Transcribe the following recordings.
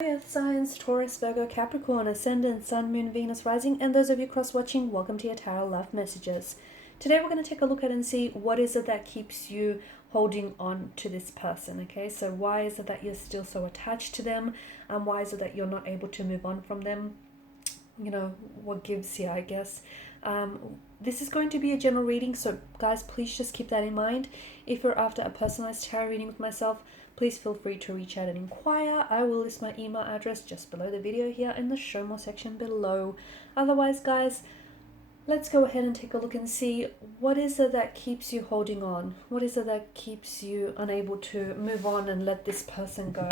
Earth signs, Taurus, Virgo, Capricorn, Ascendant, Sun, Moon, Venus, Rising, and those of you cross-watching, welcome to your Tarot Love Messages. Today we're going to take a look at and see what is it that keeps you holding on to this person, okay? So why is it that you're still so attached to them? And why is it that you're not able to move on from them? You know, what gives here, I guess. This is going to be a general reading, so guys, please just keep that in mind. If you're after a personalized tarot reading with myself, please feel free to reach out and inquire. I will list my email address just below the video here in the show more section below. Otherwise, guys, let's go ahead and take a look and see what is it that keeps you holding on? What is it that keeps you unable to move on and let this person go?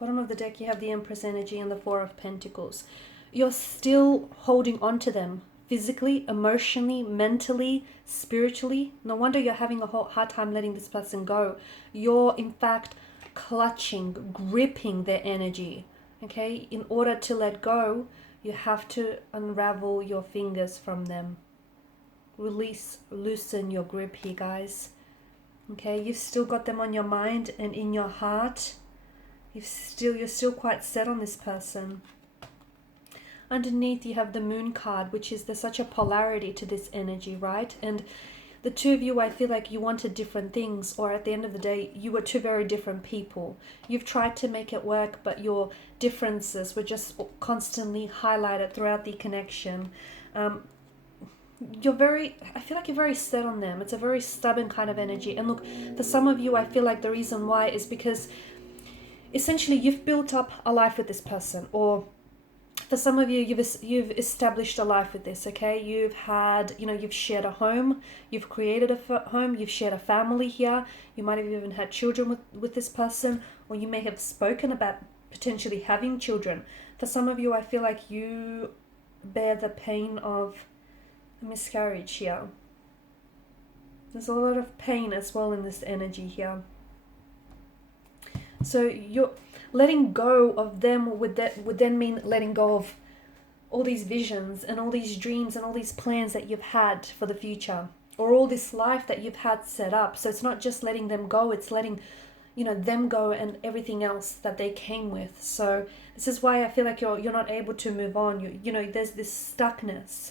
Bottom of the deck, you have the Empress energy and the Four of Pentacles. You're still holding on to them physically, emotionally, mentally, spiritually. No wonder you're having a hard time letting this person go. You're, in fact, clutching, gripping their energy. Okay? In order to let go, you have to unravel your fingers from them. Release, loosen your grip here, guys. Okay? You've still got them on your mind and in your heart. You're still quite set on this person. Underneath you have the Moon card, which is there's such a polarity to this energy, right? And the two of you, I feel like you wanted different things, or at the end of the day, you were two very different people. You've tried to make it work, but your differences were just constantly highlighted throughout the connection. I feel like you're very set on them. It's a very stubborn kind of energy. And look, for some of you, I feel like the reason why is because essentially you've built up a life with this person, or for some of you, you've established a life with this, okay? You've shared a home, you've created a home, you've shared a family here, you might have even had children with this person, or you may have spoken about potentially having children. For some of you, I feel like you bear the pain of a miscarriage here. There's a lot of pain as well in this energy here. So you're letting go of them would then mean letting go of all these visions and all these dreams and all these plans that you've had for the future, or all this life that you've had set up. So it's not just letting them go, it's letting them go and everything else that they came with. So this is why I feel like you're not able to move on. There's this stuckness.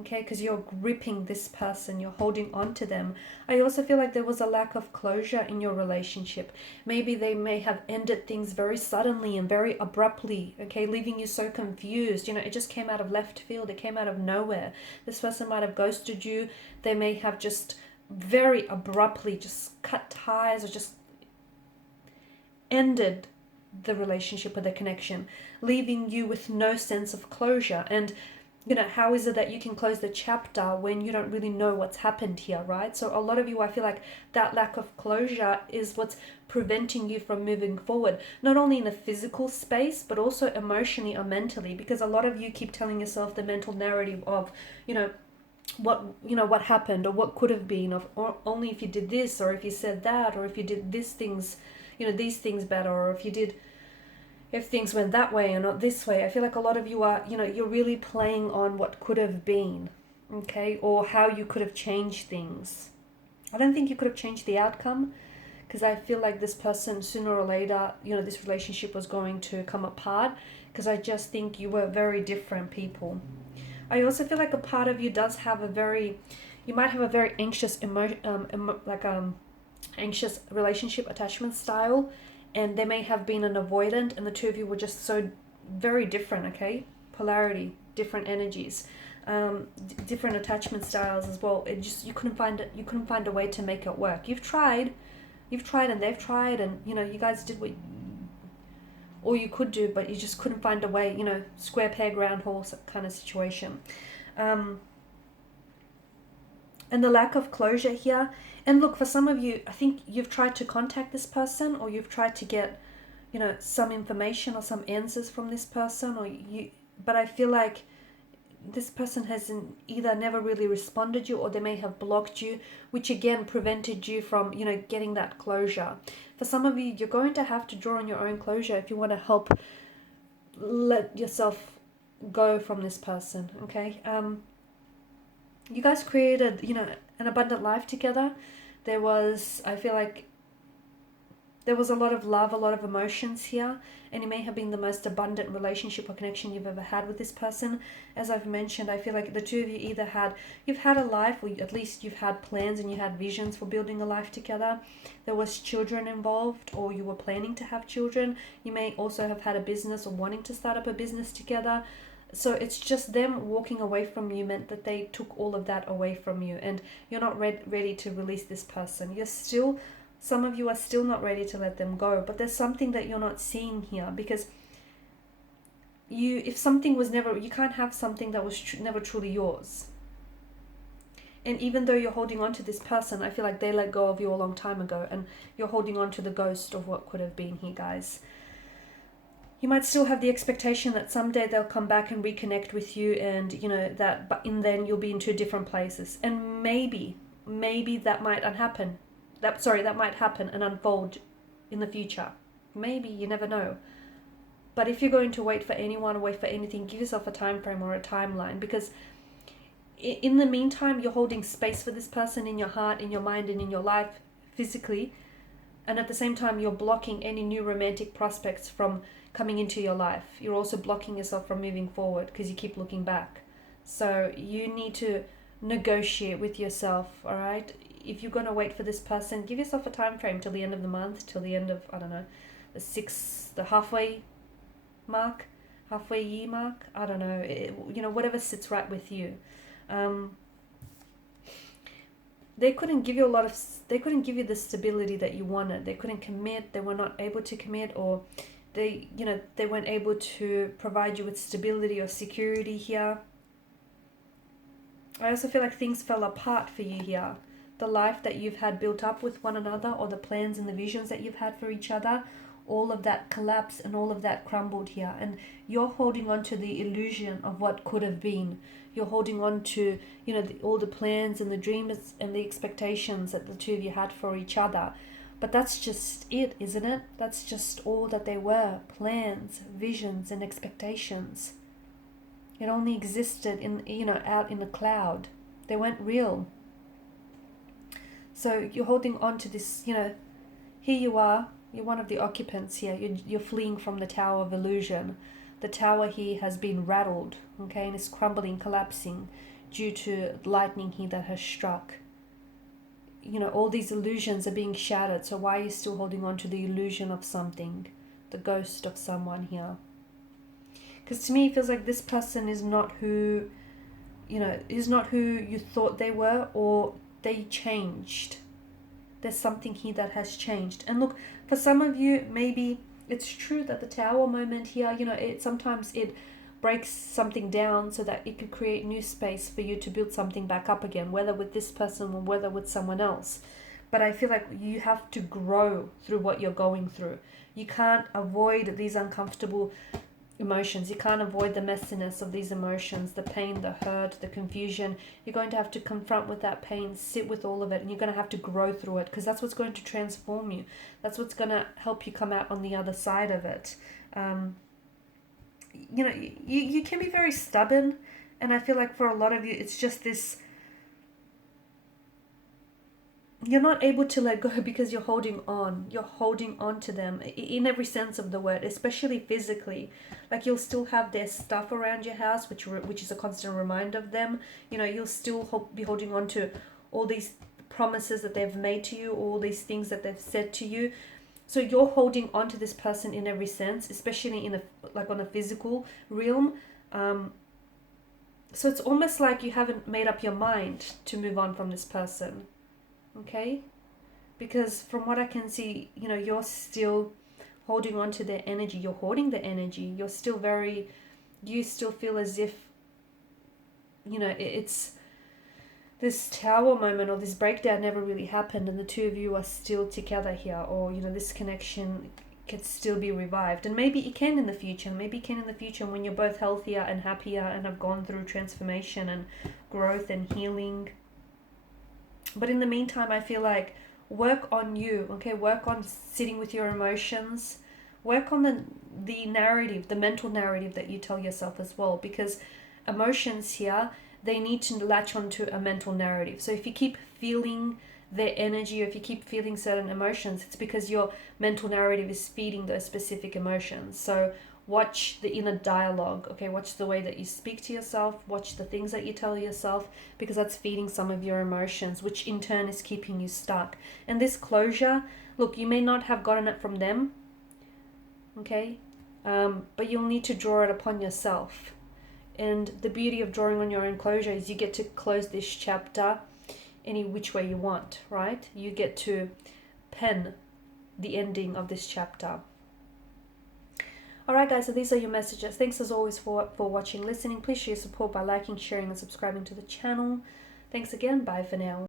Okay, because you're gripping this person, you're holding on to them. I also feel like there was a lack of closure in your relationship. Maybe they may have ended things very suddenly and very abruptly, okay, leaving you so confused. It just came out of left field, it came out of nowhere. This person might have ghosted you. They may have just very abruptly just cut ties or just ended the relationship or the connection, leaving you with no sense of closure. And how is it that you can close the chapter when you don't really know what's happened here, right? So a lot of you, I feel like that lack of closure is what's preventing you from moving forward, not only in a physical space, but also emotionally or mentally, because a lot of you keep telling yourself the mental narrative of, what happened or what could have been, or only if you did this, or if you said that, or if you did these things better, or if things went that way and not this way. I feel like a lot of you are, you're really playing on what could have been, okay, or how you could have changed things. I don't think you could have changed the outcome, because I feel like this person, sooner or later, this relationship was going to come apart, because I just think you were very different people. I also feel like a part of you does have a very, You might have a very anxious anxious relationship attachment style, and there may have been an avoidant, and the two of you were just so very different. Okay, polarity, different energies, different attachment styles as well. It just you couldn't find a way to make it work. You've tried, and they've tried, and you guys did what all you could do, but you just couldn't find a way. Square peg round hole kind of situation. And the lack of closure here. And look, for some of you, I think you've tried to contact this person, or you've tried to get, some information or some answers from this person, but I feel like this person has either never really responded you, or they may have blocked you, which again prevented you from, getting that closure. For some of you, you're going to have to draw on your own closure if you want to help let yourself go from this person, okay? You guys created, an abundant life together. I feel like there was a lot of love, a lot of emotions here, and it may have been the most abundant relationship or connection you've ever had with this person. As I've mentioned, I feel like the two of you you've had a life, or at least you've had plans and you had visions for building a life together. There was children involved, or you were planning to have children. You may also have had a business or wanting to start up a business together. So it's just them walking away from you meant that they took all of that away from you, and you're not ready to release this person. Some of you are still not ready to let them go, but there's something that you're not seeing here, because if something was never, you can't have something that was never truly yours. And even though you're holding on to this person, I feel like they let go of you a long time ago, and you're holding on to the ghost of what could have been here, guys. You might still have the expectation that someday they'll come back and reconnect with you, and but then you'll be in two different places, and maybe that might happen. That might happen and unfold in the future. Maybe, you never know. But if you're going to wait for anyone or wait for anything, give yourself a time frame or a timeline, because in the meantime, you're holding space for this person in your heart, in your mind, and in your life physically, and at the same time, you're blocking any new romantic prospects from coming into your life. You're also blocking yourself from moving forward because you keep looking back. So you need to negotiate with yourself, all right? If you're going to wait for this person, give yourself a time frame till the end of the month, till the end of, I don't know, the halfway year mark. I don't know, whatever sits right with you. They couldn't give you the stability that you wanted. They couldn't commit. They were not able to commit, or they weren't able to provide you with stability or security here. I also feel like things fell apart for you here. The life that you've had built up with one another, or the plans and the visions that you've had for each other, all of that collapsed and all of that crumbled here. And you're holding on to the illusion of what could have been. You're holding on to, all the plans and the dreams and the expectations that the two of you had for each other. But that's just it, isn't it? That's just all that they were. Plans, visions, and expectations. It only existed out in the cloud. They weren't real. So you're holding on to this, here you are. You're one of the occupants here. You're fleeing from the tower of illusion. The tower here has been rattled, okay, and is crumbling, collapsing due to lightning here that has struck. All these illusions are being shattered. So why are you still holding on to the illusion of something? The ghost of someone here. Because to me, it feels like this person is not who you thought they were, or they changed. There's something here that has changed. And look, for some of you, maybe it's true that the tower moment here, sometimes it breaks something down so that it could create new space for you to build something back up again, whether with this person or whether with someone else. But I feel like you have to grow through what you're going through. You can't avoid these uncomfortable emotions. You can't avoid the messiness of these emotions, the pain, the hurt, the confusion. You're going to have to confront with that pain, sit with all of it, and you're going to have to grow through it, because that's what's going to transform you. That's what's going to help you come out on the other side of it. You can be very stubborn, and I feel like for a lot of you, it's just this, you're not able to let go because you're holding on. You're holding on to them in every sense of the word, especially physically. Like you'll still have their stuff around your house, which is a constant reminder of them. You know, you'll still be holding on to all these promises that they've made to you, all these things that they've said to you. So you're holding on to this person in every sense, especially in on a physical realm. So it's almost like you haven't made up your mind to move on from this person. Okay? Because from what I can see, you know, you're still holding on to their energy. You're hoarding the energy. You're still you still feel as if, you know, it's this tower moment or this breakdown never really happened and the two of you are still together here, or, you know, this connection can still be revived. And maybe it can in the future. Maybe it can in the future when you're both healthier and happier and have gone through transformation and growth and healing. But in the meantime, I feel like work on you, okay? Work on sitting with your emotions. Work on the narrative, the mental narrative that you tell yourself as well, because emotions here, they need to latch onto a mental narrative. So if you keep feeling their energy, or if you keep feeling certain emotions, it's because your mental narrative is feeding those specific emotions. So watch the inner dialogue, okay? Watch the way that you speak to yourself, watch the things that you tell yourself, because that's feeding some of your emotions, which in turn is keeping you stuck. And this closure, look, you may not have gotten it from them, okay? But you'll need to draw it upon yourself. And the beauty of drawing on your own closure is you get to close this chapter any which way you want, right? You get to pen the ending of this chapter. Alright guys, so these are your messages. Thanks as always for watching, listening. Please show your support by liking, sharing and subscribing to the channel. Thanks again. Bye for now.